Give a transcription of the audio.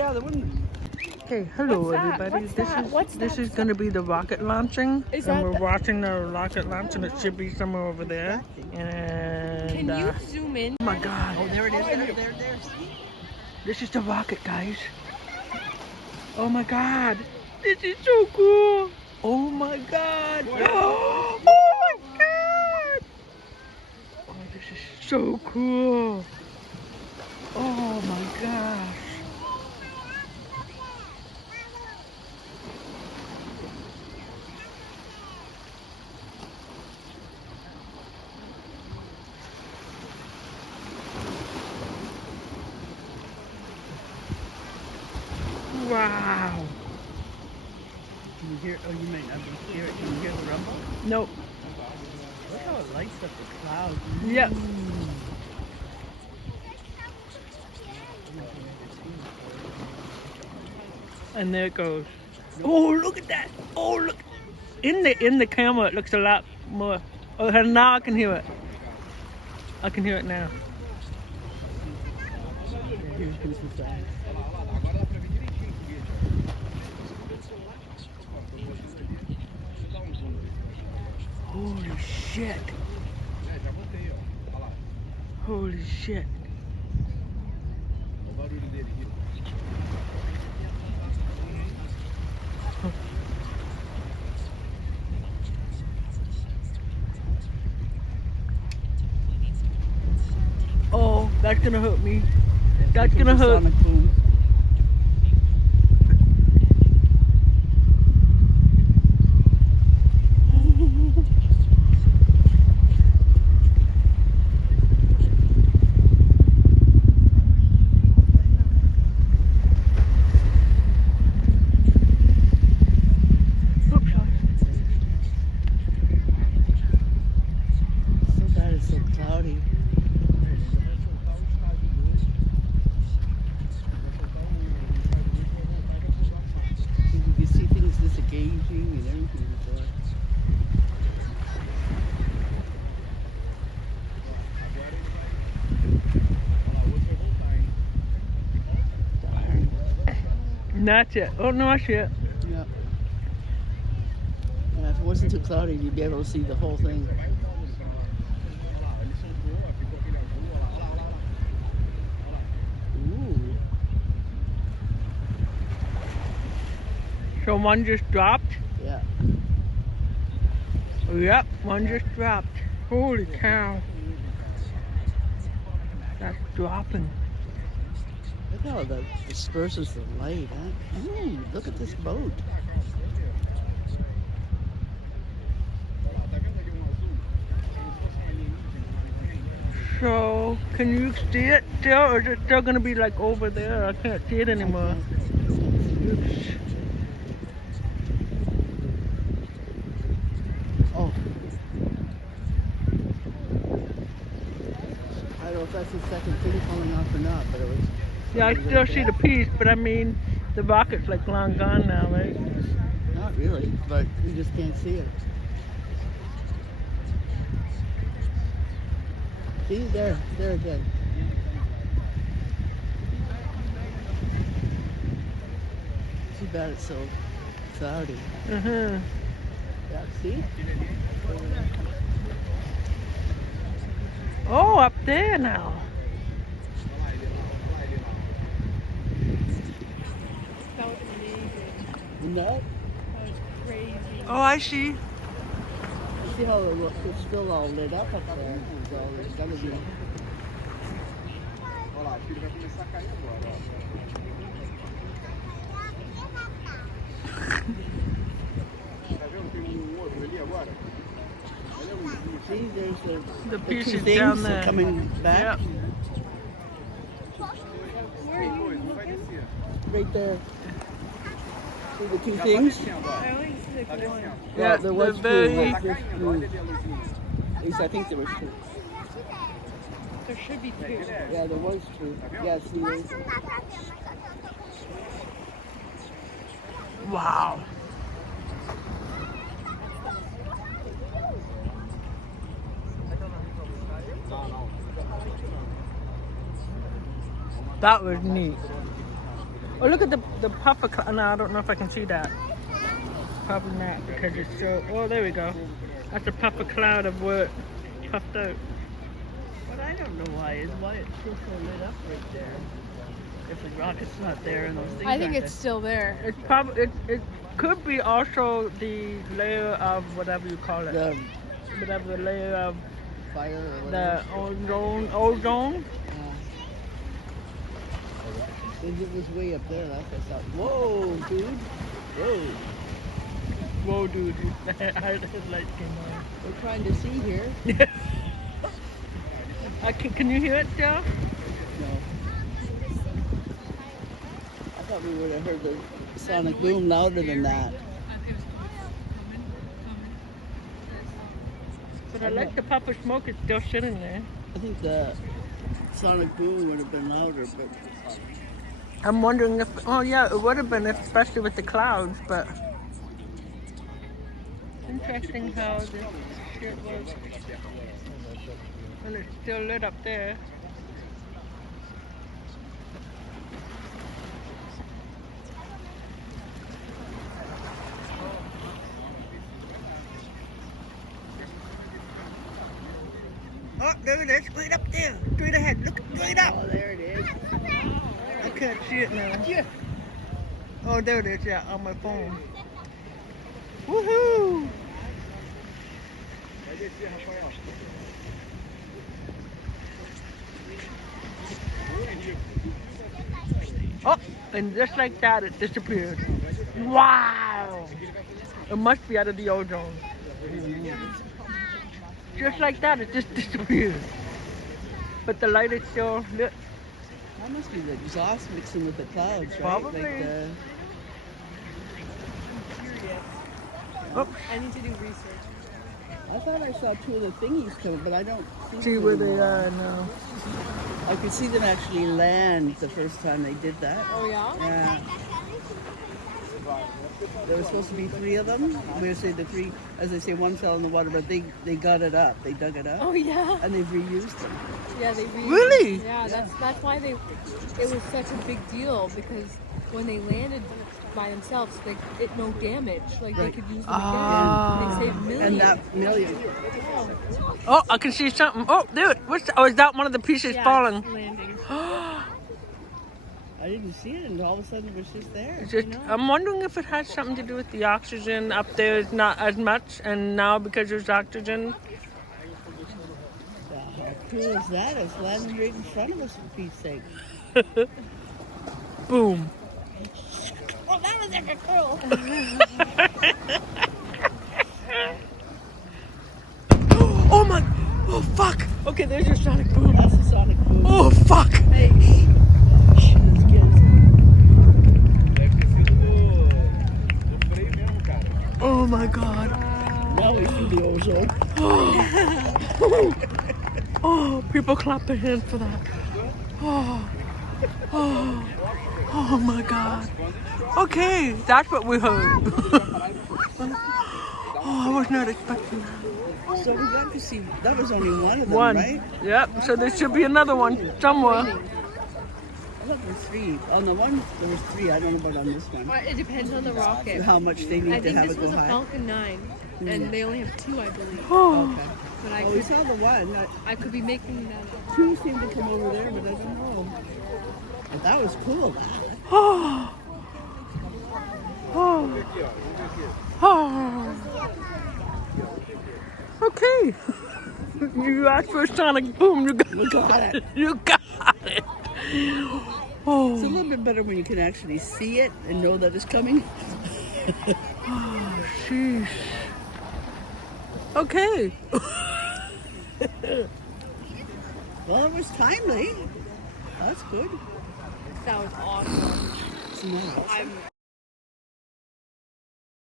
yeah, the one. Okay, hello What's that? everybody. What's this that? is What's this that? is going to be the rocket launching, Is and that we're the- watching the rocket launch, and it should be somewhere over there. And Can you zoom in? oh my God, Oh, there it is. There. this is the rocket, guys. Oh my God, this is so cool. Oh my God. Oh my God. Oh, this is so cool. Oh my gosh. Wow. Can you hear? Oh, you may not be hear it. Can you hear the rumble? Nope. Look how it lights up the clouds. Yep. And there it goes. Oh, look at that. Oh, look. In the camera, it looks a lot more. Oh, now I can hear it. I can hear it now. Here comes the sound. Holy shit. Holy shit. Oh, that's gonna hurt me. That's gonna hurt. Sonic boom. Oops, sorry. So bad it's so cloudy. You can see things disengaging and everything. Not yet. Oh, no, I see it. Yeah. And if it wasn't too cloudy, you'd be able to see the whole thing. Ooh. So one just dropped? Yeah. Yep, one just dropped. Holy cow. That's dropping. Look how that disperses the light, huh? Ooh, look at this boat. So, can you see it still, or is it still gonna be like over there? I can't see it anymore. Oops. Oh. I don't know if that's the second thing falling off or not, but it was. Yeah, I still see the piece, but I mean, the rocket's like long gone now, right? Not really, but you just can't see it. See, there again. Too bad it's so cloudy. Uh-huh. Yeah, see? Oh, up there now. That was amazing. No? That was crazy. Oh, I see. See how it's still all lit up there? It's gonna be. Olha lá, acho que ele vai começar a cair agora, ó. Tá vendo? Tem outro ali agora? Olha a luzinha. See, there's The the piece two is things down there. coming back. Yep. Não vai descer. Right there. See the two Já tá things? descendo, ó. I only see Tá like one. descendo. Yeah, there was the two. very- Tá caindo, olha ali a luzinha. At least I think there was two. There should be two. Yeah, there was two. Yeah, see, there's Wow. That was neat. Oh, look at the puffer cloud. No, I don't know if I can see that. Probably not because it's so. Oh, there we go. That's a puffer cloud of what puffed out. What I don't know why it's still so lit up right there. If the rocket's not there and those things I think aren't it's still there. It's probably it could be also the layer of whatever you call it. there. Whatever the layer of The fire or the whatever. ozone. Because it was way up there. That's what I thought. Whoa, dude. Whoa. Whoa, dude! His light came on. We're trying to see here. Can you hear it, Joe? No. I thought we would have heard the sonic boom louder than that. But I like the puff of smoke. It's still sitting there. I think the sonic boom would have been louder, but I'm wondering if. Oh yeah, it would have been, especially with the clouds. But interesting how this shit was. Well, it's still lit up there. Oh, there it is. Straight up there. Straight ahead. Look straight up. oh, there it is. I can't see it now. Yeah. Oh, there it is. Yeah, on my phone. Woohoo! Oh, and just like that, it disappeared. Wow! It must be out of the ozone. Just like that, it just disappeared. But the light is still lit. That must be the exhaust mixing with the clouds, right? Probably. Like the, Oh, I need to do research. I thought I saw two of the thingies coming, but I don't see where they are now. I could see them actually land the first time they did that. Oh yeah? Yeah. There was supposed to be three of them. We would say the three, as they say, one fell in the water, but they got it up. They dug it up. Oh yeah. And they've reused them. Yeah, they Really? Yeah, that's why it was such a big deal because when they landed by themselves, no damage. Like they Right. could use them Ah. again. They saved millions. And that million. Oh, I can see something. Oh, dude, is that one of the pieces Yeah, falling? it's landing. I didn't see it, and all of a sudden it was just there. It's just, I'm wondering if it has something to do with the oxygen up there is not as much, and now because there's oxygen. How cool is that? It's landing right in front of us, for Pete's sake. Boom. Oh, that was ever cool. Oh my. Oh fuck. Okay, there's your sonic boom. That's the sonic boom. Oh fuck. Hey. Oh my god. Now we see the ozone. Oh, people clap their hands for that. Oh. Oh. Oh my god. Okay, that's what we heard. Oh, I was not expecting that. So we got to see, that was only one of them, One. right? Yep, so there should be another one somewhere. I thought there were three. On the one, there was three. I don't know about on this one. Well, it depends on the rocket. How much they need I to think have this it was go a high. Falcon 9, and they only have two, I believe. Oh. Okay. But Oh, we saw the one. I could be making that up. Two seemed to come over there, but I don't know. But that was cool. Oh. Oh. Oh. Okay. You asked for a sonic boom. You got, We got it. you got it. Oh. It's a little bit better when you can actually see it and know that it's coming. Sheesh. Okay. Well, it was timely. That's good. That was awesome. It's not. I'm